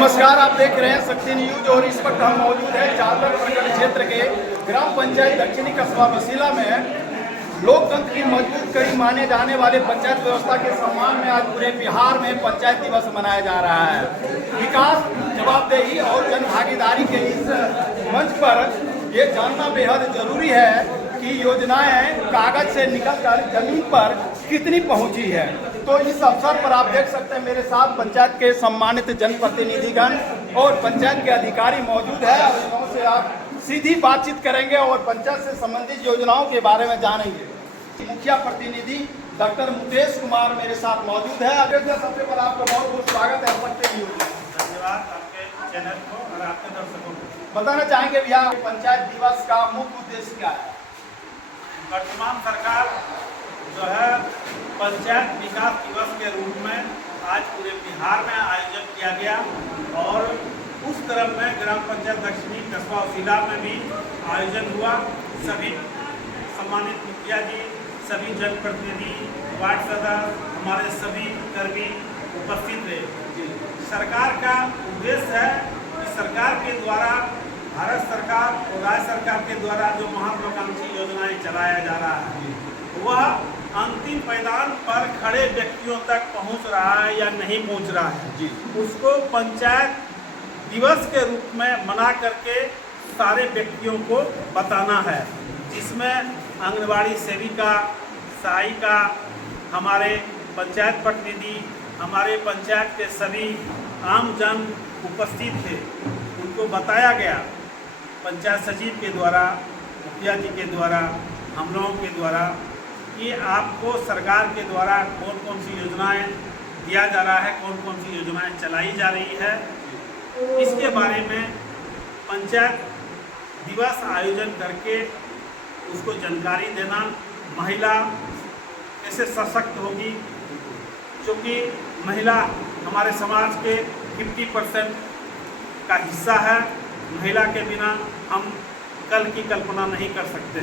नमस्कार, आप देख रहे हैं शक्ति न्यूज और इस वक्त हम मौजूद हैं चारबाग प्रखंड क्षेत्र के ग्राम पंचायत दक्षिणी कस्बा बसीला में। लोकतंत्र की मजबूत कड़ी माने जाने वाले पंचायत व्यवस्था के सम्मान में आज पूरे बिहार में पंचायत दिवस मनाया जा रहा है। विकास, जवाबदेही और जन भागीदारी के इस मंच पर ये जानना बेहद जरूरी है कि योजनाएं कागज से निकलकर जमीन पर कितनी पहुंची है। तो इस अवसर पर आप देख सकते हैं मेरे साथ पंचायत के सम्मानित जनप्रतिनिधिगण और पंचायत के अधिकारी मौजूद है। उनसे आप सीधी बातचीत करेंगे और पंचायत से संबंधित योजनाओं के बारे में जानेंगे। मुखिया प्रतिनिधि डॉक्टर मुकेश कुमार मेरे साथ मौजूद है। सबसे पहले आपका बहुत बहुत स्वागत है। धन्यवाद आपके चैनल को और आपके दर्शकों को। बताना चाहेंगे भैया, पंचायत दिवस का मुख्य उद्देश्य क्या है? वर्तमान सरकार जो है पंचायत विकास दिवस के रूप में आज पूरे बिहार में आयोजन किया गया और उस क्रम में ग्राम पंचायत दक्षिणी कस्बा बसीला में भी आयोजन हुआ। सभी सम्मानित मुखिया जी, सभी जनप्रतिनिधि, वार्ड सदस्य, हमारे सभी कर्मी उपस्थित रहे। सरकार का उद्देश्य है कि सरकार के द्वारा, भारत सरकार और राज्य सरकार के द्वारा जो महत्वाकांक्षी योजनाएं चलाया जा रहा है वह अंतिम पायदान पर खड़े व्यक्तियों तक पहुंच रहा है या नहीं पहुंच रहा है जी, उसको पंचायत दिवस के रूप में मना करके सारे व्यक्तियों को बताना है, जिसमें आंगनबाड़ी सेविका, सहायिका, हमारे पंचायत प्रतिनिधि, हमारे पंचायत के सभी आम जन उपस्थित थे। उनको बताया गया पंचायत सचिव के द्वारा, मुखिया जी के द्वारा, हम लोगों के द्वारा कि आपको सरकार के द्वारा कौन कौन सी योजनाएं दिया जा रहा है, कौन कौन सी योजनाएं चलाई जा रही है, इसके बारे में पंचायत दिवस आयोजन करके उसको जानकारी देना। महिला कैसे सशक्त होगी, क्योंकि महिला हमारे समाज के 50% का हिस्सा है। महिला के बिना हम कल की कल्पना नहीं कर सकते।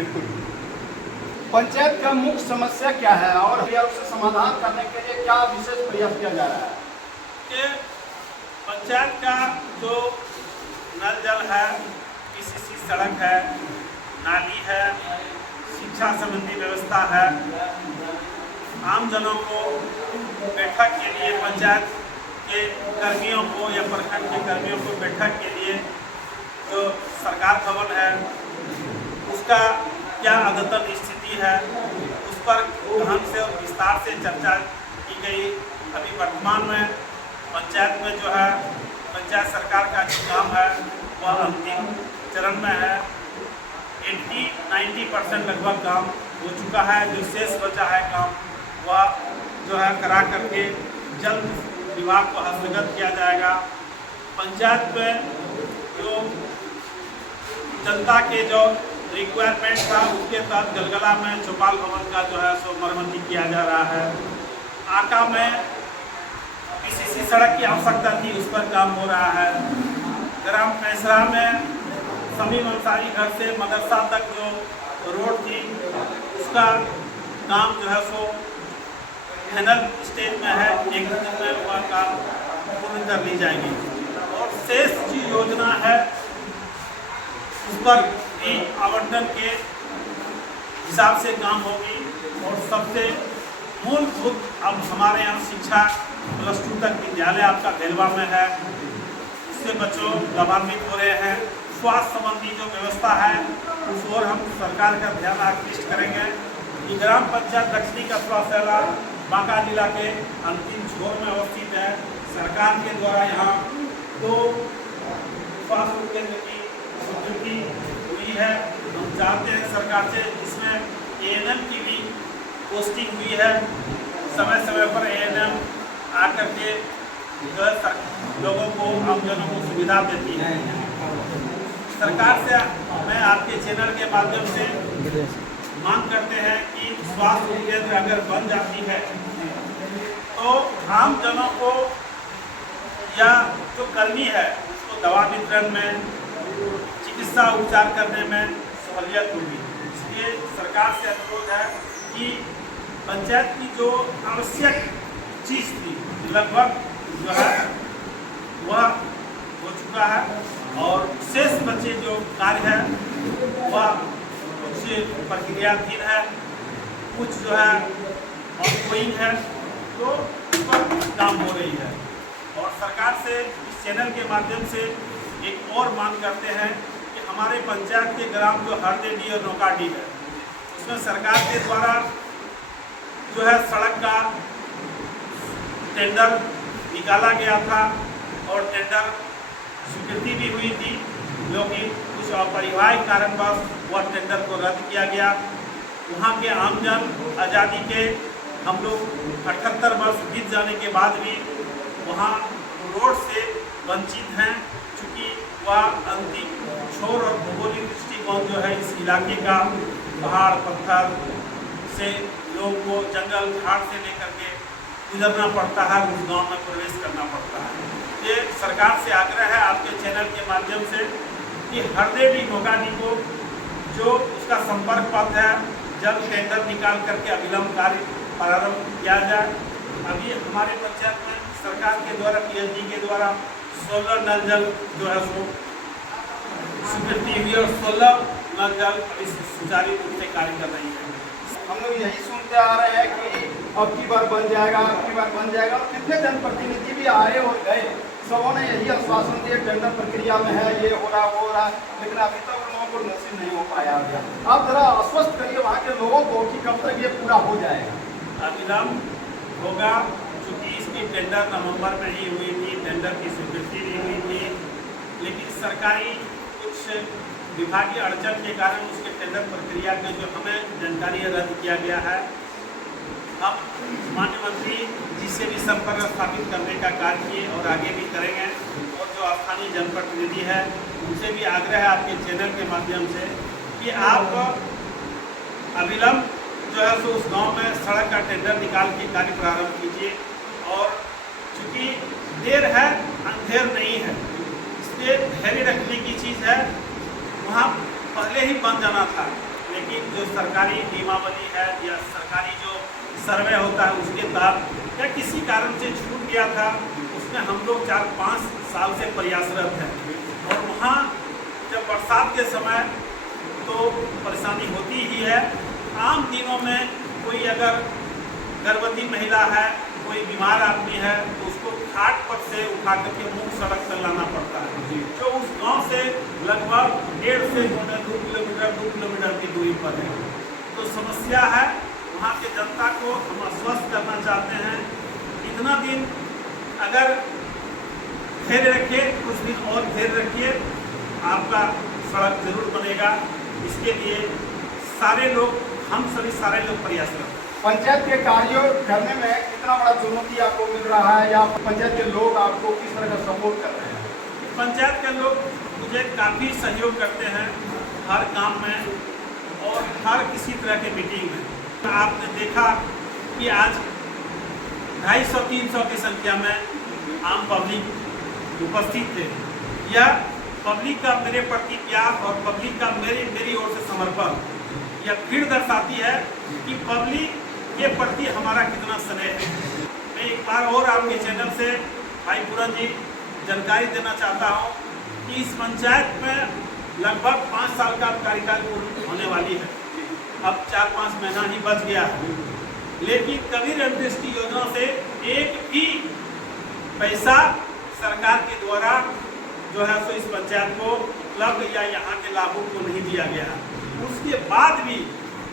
पंचायत का मुख्य समस्या क्या है और उसे समाधान करने के लिए क्या विशेष प्रयास किया जा रहा है? कि पंचायत का जो नल जल है, पीसीसी सड़क है, नाली है, शिक्षा संबंधी व्यवस्था है, आम जनों को बैठक के लिए, पंचायत के कर्मियों को या प्रखंड के कर्मियों को बैठक के लिए जो सरकार भवन है उसका क्या अद्यतन स्थिति है, उस पर गहन से और विस्तार से चर्चा की गई। अभी वर्तमान में पंचायत में जो है पंचायत सरकार का जो काम है वह अंतिम चरण में है। 80-90% लगभग काम हो चुका है। जो शेष बचा है काम वह जो है करा करके जल्द विभाग को हस्तगत किया जाएगा। पंचायत में जो जनता के जो रिक्वायरमेंट था उसके तहत गलगला में चौपाल भवन का जो है सो मरम्मती किया जा रहा है। आका में पीसीसी सड़क की आवश्यकता थी, उस पर काम हो रहा है। ग्राम पैसरा में समीम अंसारी घर से मदरसा तक जो रोड थी उसका काम जो है सो फाइनल स्टेज में है। एक दिन में वह काम पूर्ण कर ली जाएगी और शेष जो योजना है उस पर भी आवंटन के हिसाब से काम होगी। और सबसे मूलभूत अब हमारे यहाँ शिक्षा +2 तक विद्यालय आपका बेलवा में है, इससे बच्चों लाभान्वित हो रहे हैं। स्वास्थ्य संबंधी जो व्यवस्था है उस ओर हम सरकार का ध्यान आकृष्ट करेंगे। कि ग्राम पंचायत दक्षिणी कस्बा बसीला बांका जिला के अंतिम छोर में अवस्थित है। सरकार के द्वारा यहाँ 2 स्वास्थ्य केंद्र की स्वीकृति हुई है। हम चाहते हैं सरकार से, जिसमें ANM की भी पोस्टिंग हुई है। समय समय पर ANM आकर के लोगों को, आमजनों को सुविधा देती है। सरकार से मैं आपके चैनल के माध्यम से मांग करते हैं कि स्वास्थ्य केंद्र अगर बन जाती है तो आम जनों को या जो कर्मी है उसको दवा वितरण में, चिकित्सा उपचार करने में सहूलियत होगी। इसलिए सरकार से अनुरोध है कि पंचायत की जो आवश्यक चीज़ थी लगभग जो है वह चुका है और शेष बचे जो कार्य है वह कुछ प्रक्रियाधीन है, कुछ जो है ऑनगोइंग है, तो उस पर काम हो रही है। और सरकार से इस चैनल के माध्यम से एक और मांग करते हैं कि हमारे पंचायत के ग्राम जो हरदेडी और नौकाडी है, उसमें सरकार के द्वारा जो है सड़क का टेंडर निकाला गया था और टेंडर स्वीकृति भी हुई थी, लेकिन कुछ अपरिहार्य कारणवश वह टेंडर को रद्द किया गया। वहाँ के आमजन आज़ादी के हम लोग 78 वर्ष बीत जाने के बाद भी वहाँ रोड से वंचित हैं, चूँकि वह अंतिम छोर और भौगोलिक दृष्टिकोण जो है इस इलाके का पहाड़ पत्थर से लोगों को जंगल झाड़ से लेकर के गुजरना पड़ता है, उस गांव में प्रवेश करना पड़ता है। ये सरकार से आग्रह है आपके चैनल के माध्यम से कि हरदेडी नौकाडी को जो उसका संपर्क पथ है जल्द टेंडर निकाल करके अविलंब कार्य प्रारंभ किया जाए। अभी हमारे पंचायत में सरकार के द्वारा पीएचडी के द्वारा 16 नल जल जो है सो स्वीकृति हुई और 16 नल जल सुचारू रूप से कार्य कर रही है। हम लोग यही सुनते आ रहे हैं कि अब की बार बन जाएगा, अब की बार बन जाएगा। कितने जनप्रतिनिधि भी आए और गए, सबों ने यही आश्वासन दिए टेंडर प्रक्रिया में है, ये हो रहा वो हो रहा, लेकिन अभी तक लोगों को नसीब नहीं हो पाया गया। आप जरा आश्वस्त करिए वहाँ के लोगों को कि कब तक ये पूरा हो जाएगा। अविलंब होगा, चूँकि इसकी टेंडर नवंबर में ही हुई थी, टेंडर की स्वीकृति भी हुई थी, लेकिन सरकारी कुछ विभागीय अड़चन के कारण उसके टेंडर प्रक्रिया के जो हमें जानकारी रद्द किया गया है। हम माननीय मंत्री जी से भी संपर्क स्थापित करने का कार्य किए और आगे भी करेंगे, और जो स्थानीय जनप्रतिनिधि है उनसे भी आग्रह है आपके चैनल के माध्यम से कि आप अविलंब जो है सो उस गांव में सड़क का टेंडर निकाल के कार्य प्रारंभ कीजिए। और चूँकि देर है अंधेर नहीं है, इसलिए धैर्य रखने की चीज़ है। वहाँ पहले ही बन जाना था, लेकिन जो सरकारी नियमावली है या सरकारी जो सर्वे होता है उसके तहत या किसी कारण से छूट गया था, उसमें हम लोग 4-5 साल से प्रयासरत हैं। और वहाँ जब बरसात के समय तो परेशानी होती ही है। आम दिनों में कोई अगर गर्भवती महिला है, कोई बीमार आदमी है, तो उसको घाट पर से उठा करके मुख्य सड़क पर लाना पड़ता है, जो उस गांव से लगभग 1.5 से 2 किलोमीटर की दूरी पर है। तो समस्या है, वहाँ के जनता को हम आश्वस्त करना चाहते हैं, इतना दिन अगर धैर्य रखिए, कुछ दिन और धैर्य रखिए, आपका सड़क जरूर बनेगा। इसके लिए सारे लोग, हम सभी सारे लोग प्रयासरत हैं। पंचायत के कार्यों करने में कितना बड़ा चुनौती आपको मिल रहा है, या पंचायत के लोग आपको किस तरह का सपोर्ट कर रहे हैं? पंचायत के लोग मुझे काफ़ी सहयोग करते हैं हर काम में और हर किसी तरह के मीटिंग में। आपने देखा कि आज 250-300 की संख्या में आम पब्लिक उपस्थित थे। यह पब्लिक का मेरे प्रति प्यार और पब्लिक का मेरी ओर से समर्पण यह फिर दर्शाती है कि पब्लिक के प्रति हमारा कितना स्नेह है। मैं एक बार और आपके चैनल से भाई पूरन जी जानकारी देना चाहता हूँ कि इस पंचायत में लगभग 5 साल का कार्यकाल पूर्ण होने वाली है। अब 4-5 महीना ही बच गया है, लेकिन कबीर अंत्येष्टि योजना से एक भी पैसा सरकार के द्वारा जो है सो इस पंचायत को उपलब्ध या यहाँ के लाभुक को नहीं दिया गया। उसके बाद भी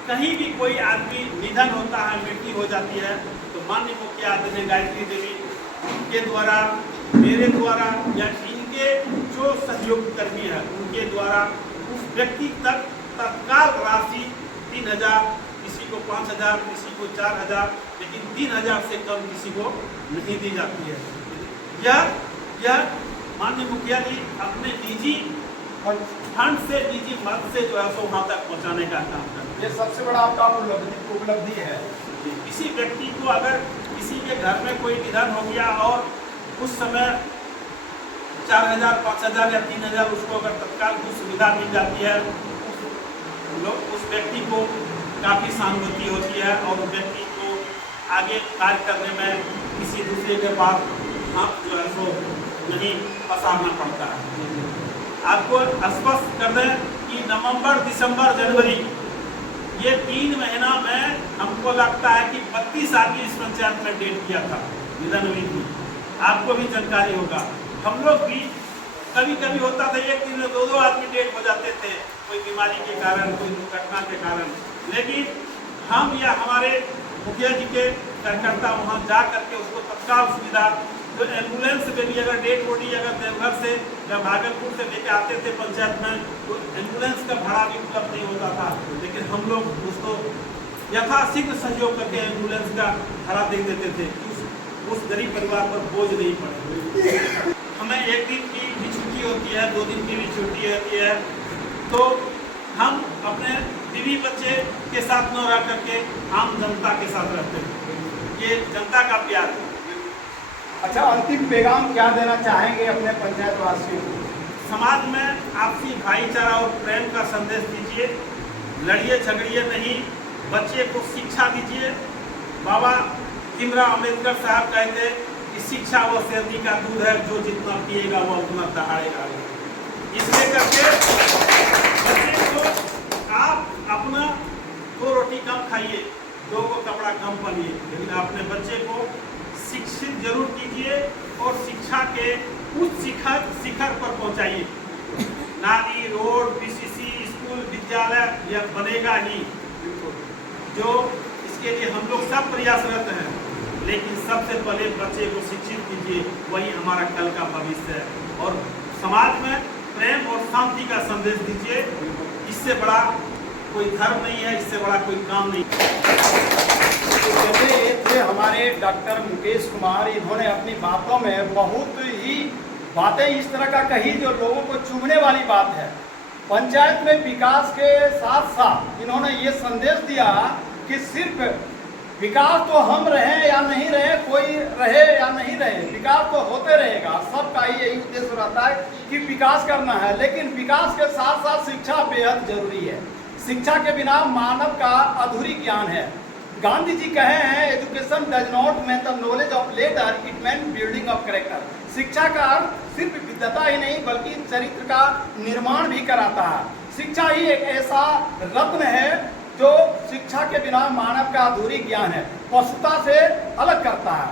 कहीं भी कोई आदमी निधन होता है, मृत्यु हो जाती है, तो माननीय मुखिया आदरणीय गायत्री देवी के द्वारा, मेरे द्वारा या इनके जो सहयोगकर्मी है उनके द्वारा उस व्यक्ति तक तत्काल राशि 3,000, किसी को 5,000, किसी को 4,000, लेकिन 3,000 से कम किसी को नहीं दी जाती है। यह माननीय मुखिया जी अपने निजी और फंड से, निजी मद से जो है सो वहाँ तक पहुँचाने का काम करते हैं। ये सबसे बड़ा आपका उपलब्धि है। किसी व्यक्ति को अगर किसी के घर में कोई निधन हो गया और उस समय 4,000, 5,000 या 3,000 उसको अगर तत्काल कुछ सुविधा मिल जाती है, उस व्यक्ति को काफ़ी सहानुभूति होती है और उस व्यक्ति को आगे कार्य करने में किसी दूसरे के पास हाथ जो है सो नहीं पसारना पड़ता है। आपको स्पष्ट कर दें कि नवंबर, दिसंबर, जनवरी ये 3 महीना में हमको लगता है कि 32 आदमी इस पंचायत में डेट किया था, निधन हुई थी। आपको भी जानकारी होगा। हम लोग भी कभी कभी होता था एक दिन में 2-2 आदमी डेट हो जाते थे, कोई बीमारी के कारण, कोई दुर्घटना के कारण। लेकिन हम या हमारे मुखिया जी के कार्यकर्ता वहाँ जा करके उसको तत्काल सुविधा, जो एम्बुलेंस में भी अगर डेड बॉडी अगर देवघर से या भागलपुर से लेके आते थे पंचायत में, तो एम्बुलेंस का भाड़ा भी उपलब्ध नहीं होता था। लेकिन हम लोग उसको यथाशीघ्र सहयोग करके एम्बुलेंस का भाड़ा दे देते थे, उस गरीब परिवार पर बोझ नहीं पड़े। हमें 1 दिन की भी छुट्टी होती है, 2 दिन की भी छुट्टी होती है, तो हम अपने बीवी बच्चे के साथ न रह करके आम जनता के साथ रहते हैं। ये जनता का प्यार है। अच्छा, अंतिम पैगाम क्या देना चाहेंगे अपने पंचायत वासियों को? समाज में आपसी भाईचारा और प्रेम का संदेश दीजिए, लड़िए झगड़िए नहीं, बच्चे को शिक्षा दीजिए। बाबा भीमराव अम्बेडकर साहब कहते कि शिक्षा वो सर्दी का दूध है, जो जितना पिएगा वह उतना दहाड़ेगा। इसलिए करके बच्चे को आप अपना 2 रोटी कम खाइए, 2 को कपड़ा कम पहनिए, लेकिन अपने बच्चे को शिक्षित जरूर कीजिए और शिक्षा के उच्च शिखर पर पहुंचाइए। नाली, रोड, पीसीसी, स्कूल, विद्यालय यह बनेगा ही, जो इसके लिए हम लोग सब प्रयासरत हैं। लेकिन सबसे पहले बच्चे को शिक्षित कीजिए, वही हमारा कल का भविष्य है। और समाज में प्रेम और शांति का संदेश दीजिए। इससे बड़ा कोई धर्म नहीं है, इससे बड़ा कोई काम नहीं है। जैसे ये थे हमारे डॉक्टर मुकेश कुमार, इन्होंने अपनी बातों में बहुत ही बातें इस तरह का कही जो लोगों को चुभने वाली बात है। पंचायत में विकास के साथ साथ इन्होंने ये संदेश दिया कि सिर्फ विकास तो हम रहे या नहीं रहे, कोई रहे या नहीं रहे, विकास तो होते रहेगा। सबका ही यही उद्देश्य रहता है कि विकास करना है, लेकिन विकास के साथ साथ शिक्षा बेहद जरूरी है। शिक्षा के बिना मानव का अधूरी ज्ञान है। गांधी जी कहे हैं, education does not mean the knowledge of letter, it mean building of character. शिक्षा का अर्थ सिर्फ विद्वता ही नहीं बल्कि चरित्र का निर्माण भी कराता है। शिक्षा ही एक ऐसा रत्न है जो शिक्षा के बिना मानव का अधूरी ज्ञान है, पशुता से अलग करता है।